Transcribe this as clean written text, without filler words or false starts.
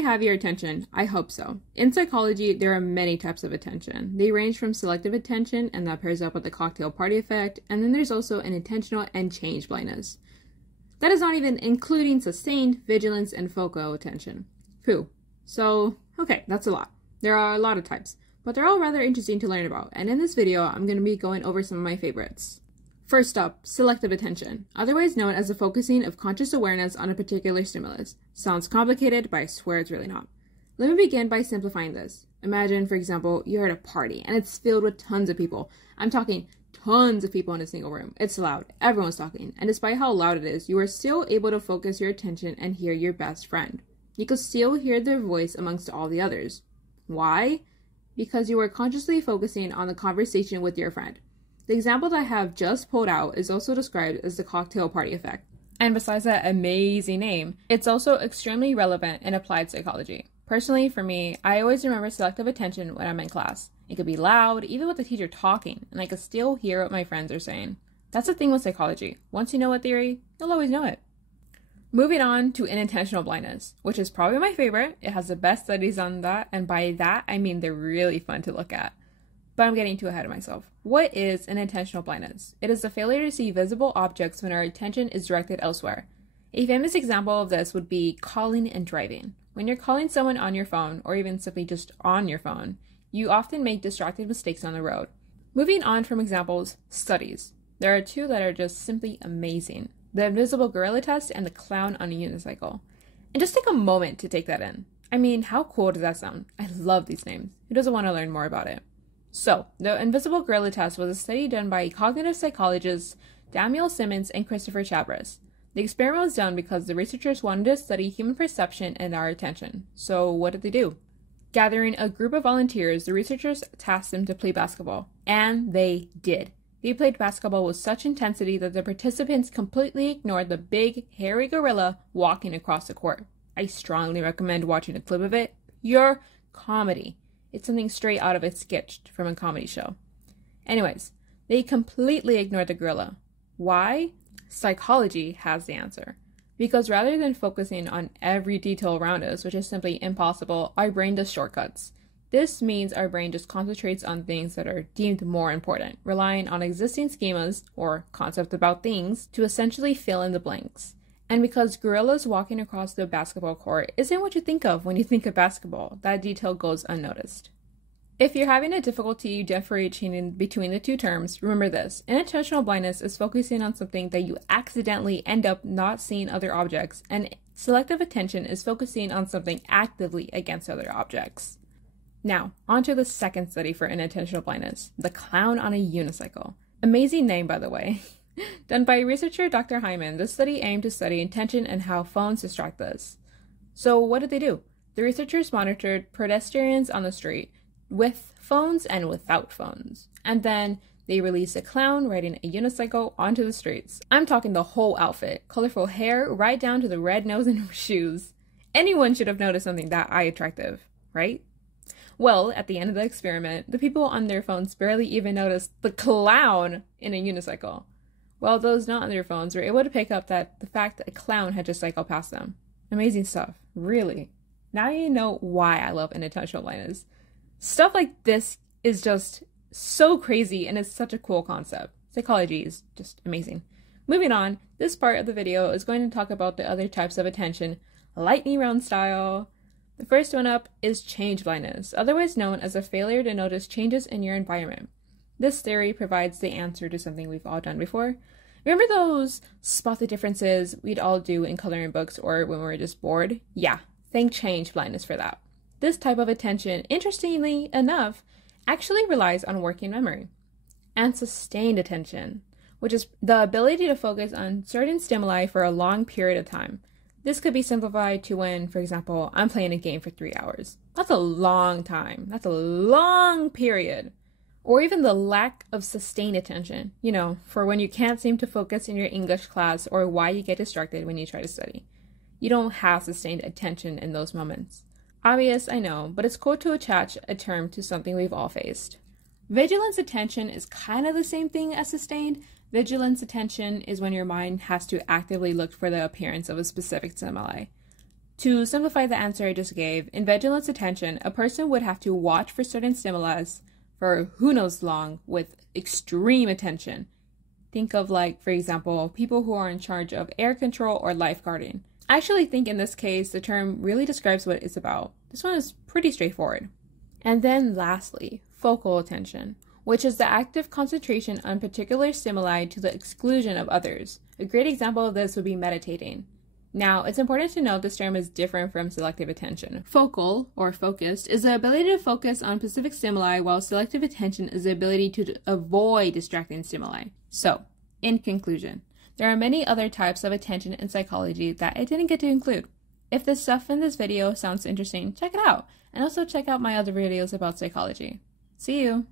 I have your attention? I hope so. In psychology, there are many types of attention. They range from selective attention, and that pairs up with the cocktail party effect, and then there's also inattentional and change blindness. That is not even including sustained, vigilance, and focal attention. Phew. So, okay, that's a lot. There are a lot of types, but they're all rather interesting to learn about, and in this video, I'm going to be going over some of my favorites. First up, selective attention, otherwise known as the focusing of conscious awareness on a particular stimulus. Sounds complicated, but I swear it's really not. Let me begin by simplifying this. Imagine, for example, you're at a party, and it's filled with tons of people. I'm talking tons of people in a single room. It's loud, everyone's talking, and despite how loud it is, you are still able to focus your attention and hear your best friend. You can still hear their voice amongst all the others. Why? Because you are consciously focusing on the conversation with your friend. The example that I have just pulled out is also described as the cocktail party effect. And besides that amazing name, it's also extremely relevant in applied psychology. Personally, for me, I always remember selective attention when I'm in class. It could be loud, even with the teacher talking, and I could still hear what my friends are saying. That's the thing with psychology. Once you know a theory, you'll always know it. Moving on to inattentional blindness, which is probably my favorite. It has the best studies on that, and by that, I mean they're really fun to look at. But I'm getting too ahead of myself. What is inattentional blindness? It is the failure to see visible objects when our attention is directed elsewhere. A famous example of this would be calling and driving. When you're calling someone on your phone, or even simply just on your phone, you often make distracted mistakes on the road. Moving on from examples, studies. There are two that are just simply amazing. The invisible gorilla test and the clown on a unicycle. And just take a moment to take that in. I mean, how cool does that sound? I love these names. Who doesn't want to learn more about it? So, the invisible gorilla test was a study done by cognitive psychologists Daniel Simmons and Christopher Chabris. The experiment was done because the researchers wanted to study human perception and our attention. So, what did they do? Gathering a group of volunteers, the researchers tasked them to play basketball. And they did. They played basketball with such intensity that the participants completely ignored the big, hairy gorilla walking across the court. I strongly recommend watching a clip of it. Pure comedy. It's something straight out of a sketch from a comedy show. Anyways, they completely ignored the gorilla. Why? Psychology has the answer. Because rather than focusing on every detail around us, which is simply impossible, our brain does shortcuts. This means our brain just concentrates on things that are deemed more important, relying on existing schemas, or concepts about things, to essentially fill in the blanks. And because gorillas walking across the basketball court isn't what you think of when you think of basketball, that detail goes unnoticed. If you're having a difficulty differentiating between the two terms, remember this. Inattentional blindness is focusing on something that you accidentally end up not seeing other objects, and selective attention is focusing on something actively against other objects. Now, on to the second study for inattentional blindness, the clown on a unicycle. Amazing name, by the way. Done by researcher Dr. Hyman, this study aimed to study attention and how phones distract us. So what did they do? The researchers monitored pedestrians on the street with phones and without phones. And then they released a clown riding a unicycle onto the streets. I'm talking the whole outfit, colorful hair right down to the red nose and shoes. Anyone should have noticed something that eye-attractive, right? Well, at the end of the experiment, the people on their phones barely even noticed the clown in a unicycle. While those not on their phones were able to pick up the fact that a clown had just cycled past them. Amazing stuff, really. Now you know why I love inattentional blindness. Stuff like this is just so crazy and it's such a cool concept. Psychology is just amazing. Moving on, this part of the video is going to talk about the other types of attention, lightning round style. The first one up is change blindness, otherwise known as a failure to notice changes in your environment. This theory provides the answer to something we've all done before. Remember those spot the differences we'd all do in coloring books or when we were just bored? Yeah, thank change blindness for that. This type of attention, interestingly enough, actually relies on working memory. And sustained attention, which is the ability to focus on certain stimuli for a long period of time. This could be simplified to when, for example, I'm playing a game for 3 hours. That's a long time. That's a long period. Or even the lack of sustained attention, for when you can't seem to focus in your English class or why you get distracted when you try to study. You don't have sustained attention in those moments. Obvious, I know, but it's cool to attach a term to something we've all faced. Vigilance attention is kind of the same thing as sustained. Vigilance attention is when your mind has to actively look for the appearance of a specific stimuli. To simplify the answer I just gave, in vigilance attention, a person would have to watch for certain stimuli for who knows long with extreme attention. Think of, like, for example, people who are in charge of air control or lifeguarding. I actually think in this case, the term really describes what it's about. This one is pretty straightforward. And then lastly, focal attention, which is the active concentration on particular stimuli to the exclusion of others. A great example of this would be meditating. Now, it's important to note this term is different from selective attention. Focal, or focused, is the ability to focus on specific stimuli, while selective attention is the ability to avoid distracting stimuli. So, in conclusion, there are many other types of attention in psychology that I didn't get to include. If the stuff in this video sounds interesting, check it out, and also check out my other videos about psychology. See you!